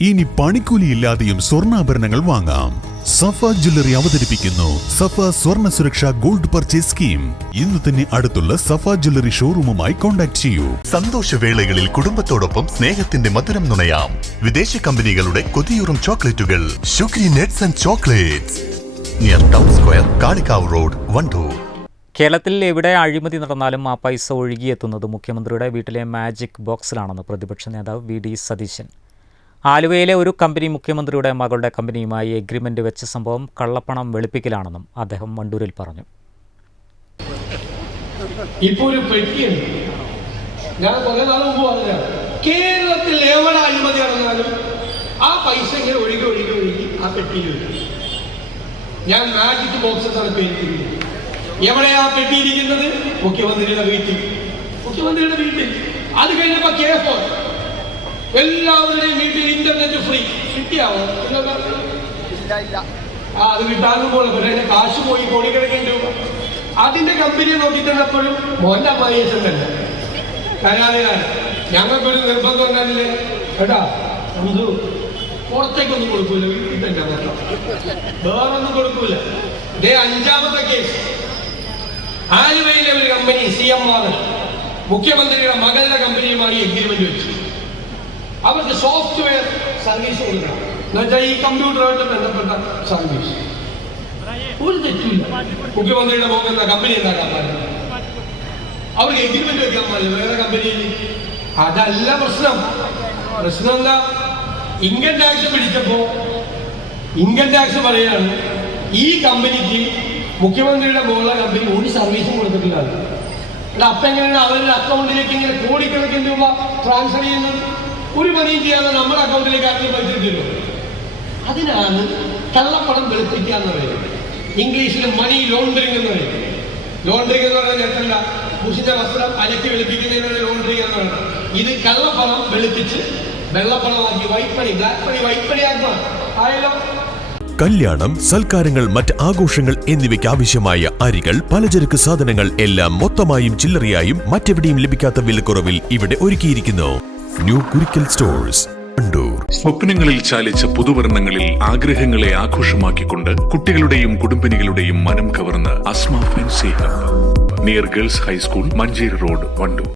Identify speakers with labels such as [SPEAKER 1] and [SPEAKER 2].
[SPEAKER 1] ഇനി പണിക്കൂലിയില്ലാതെയും സ്വർണാഭരണങ്ങൾ വാങ്ങാം. സഫ ജ്വല്ലറി അവതരിപ്പിക്കുന്നു. സഫ സ്വർണ സുരക്ഷ ഗോൾഡ് പർച്ചേസ് സ്കീം. ഇന്ന് തന്നെ അടുത്തുള്ള സഫ ജ്വല്ലറി ഷോറൂമുമായി കോൺടാക്ട് ചെയ്യൂ.
[SPEAKER 2] സന്തോഷവേളകളിൽ കുടുംബത്തോടൊപ്പം സ്നേഹത്തിന്റെ മധുരം നുണയാം. വിദേശ കമ്പനികളുടെ കൊതിയൂറും ചോക്ലേറ്റുകൾ. Sugary nuts and chocolates. Near town square Kalikavu road Wandoor.
[SPEAKER 3] കേരളത്തിൽ എവിടെ അഴിമതി നടന്നാലും ആ പൈസ ഒഴുകിയെത്തുന്നത് മുഖ്യമന്ത്രിയുടെ വീട്ടിലെ മാജിക് ബോക്സിലാണെന്ന് പ്രതിപക്ഷ നേതാവ് വി ഡി സതീശൻ. ആലുവയിലെ ഒരു കമ്പനി മുഖ്യമന്ത്രിയുടെ മകളുടെ കമ്പനിയുമായി എഗ്രിമെന്റ് വെച്ച സംഭവം കള്ളപ്പണം വെളുപ്പിക്കലാണെന്നും അദ്ദേഹം വണ്ടൂരിൽ പറഞ്ഞു.
[SPEAKER 4] ഇപ്പൊ ഒരു പെട്ടിയുണ്ട് ഞാൻ കുറെ നാൾ മുമ്പ് പറഞ്ഞ കേരളത്തിൽ എവിടെ അഴിമതി ആ പൈസ ഇങ്ങനെ ഒഴുകി ഒഴുകി ഒഴുകി ആ പെട്ടിയിൽ ഞാൻ മാജിക് ബോക്സ് എന്നാണ് പേരിട്ടിരിക്കുന്നത്. എവിടെയാ പെട്ടി ഇരിക്കുന്നത്? മുഖ്യമന്ത്രിയുടെ വീട്ടിൽ. മുഖ്യമന്ത്രിയുടെ വീട്ടിൽ. അത് കഴിഞ്ഞപ്പോ കെ ഫോൺ എല്ലാവരുടെയും വീട്ടിൽ ഇന്റർനെറ്റ് ഫ്രീ കിട്ടിയാവോ? ആ അത് കിട്ടാതെ പോലെ പിന്നെ കാശ് പോയി കോടിക്കണക്കിന് രൂപ. അതിന്റെ കമ്പനിയെ നോക്കിത്തന്നപ്പോഴും മോന്റെ തന്നെ കരാറുകാരൻ ഞങ്ങൾക്കൊരു നിർബന്ധം ഉണ്ടായില്ലേ കേട്ടാ അന്തു പുറത്തേക്കൊന്നും കൊടുക്കൂല. വീട്ടിൽ തന്നെ നോക്കാം വേറൊന്നും കൊടുക്കൂല. ഇതേ അഞ്ചാമത്തെ കേസ് ആലുവയിലെ ഒരു കമ്പനി സി എം ആർ മുഖ്യമന്ത്രിയുടെ മകളുടെ കമ്പനിയുമായി എഗ്രിമെന്റ് വെച്ചു. അവർക്ക് സോഫ്റ്റ്വെയർ സർവീസ് കൊടുക്കണം. എന്നുവെച്ചാൽ ഈ കമ്പ്യൂട്ടറുമായിട്ട് ബന്ധപ്പെട്ട സർവീസ് ഒരു തെറ്റില്ല മുഖ്യമന്ത്രിയുടെ പോകുന്ന കമ്പനി ഉണ്ടാക്കാൻ പാടില്ല. അവർക്ക് എഗ്രിമെന്റ് വെക്കാൻ പാടില്ല. വേറെ കമ്പനിയിൽ അതല്ല പ്രശ്നം. പ്രശ്നം എന്താ? ഇൻകം ടാക്സ് പിടിച്ചപ്പോ ഇൻകം ടാക്സ് പറയാണ് ഈ കമ്പനിക്ക് മുഖ്യമന്ത്രിയുടെ മുകളിലെ കമ്പനി ഒരു സർവീസും കൊടുത്തിട്ടില്ല. എടാ അപ്പൊ എങ്ങനെയാണ് അവരുടെ അക്കൗണ്ടിലേക്ക് ഇങ്ങനെ കോടിക്കണക്കിന് രൂപ ട്രാൻസ്ഫർ ചെയ്യുന്നത്? ഒരു പണിയും ചെയ്യാതെ നമ്മുടെ അക്കൗണ്ടിലേക്ക് ആദ്യം ഇട്ടില്ലോ അതിനാണ് കള്ളപ്പണം വെളുപ്പിക്കുക എന്ന് പറയുന്നത്. ഇംഗ്ലീഷിൽ മണി ലോണ്ടറിംഗ് എന്ന് പറയും ലോണ്ടറിംഗ് എന്ന് പറഞ്ഞാൽ ഞെട്ടല്ല പുഷിന്റെ വസ്ത്രം അലക്കി വെളുപ്പിക്കുന്നതിനാണ് ലോണ്ടറിംഗ് എന്ന് പറയുന്നത്. ഇത് കള്ളപ്പണം വെളുപ്പിച്ച് വെള്ളപ്പണമാക്കി white money black money white money ആക്കുക
[SPEAKER 5] കല്യാണം സൽക്കാരങ്ങൾ മറ്റ് ആഘോഷങ്ങൾ എന്നിവയ്ക്ക് ആവശ്യമായ അരികൾ പലചരക്ക് സാധനങ്ങൾ എല്ലാം മൊത്തമായും ചില്ലറയായും മറ്റെവിടെയും ലഭിക്കാത്ത വിലക്കുറവിൽ ഇവിടെ ഒരുക്കിയിരിക്കുന്നു. ന്യൂ കുരിക്കൽ സ്റ്റോഴ്സ്
[SPEAKER 6] സ്വപ്നങ്ങളിൽ ചാലിച്ച പുതുവർണങ്ങളിൽ ആഗ്രഹങ്ങളെ ആഘോഷമാക്കിക്കൊണ്ട് കുട്ടികളുടെയും കുടുംബിനികളുടെയും മനം കവർന്ന് Asma fancy near girls high school Manjeri road Wandoor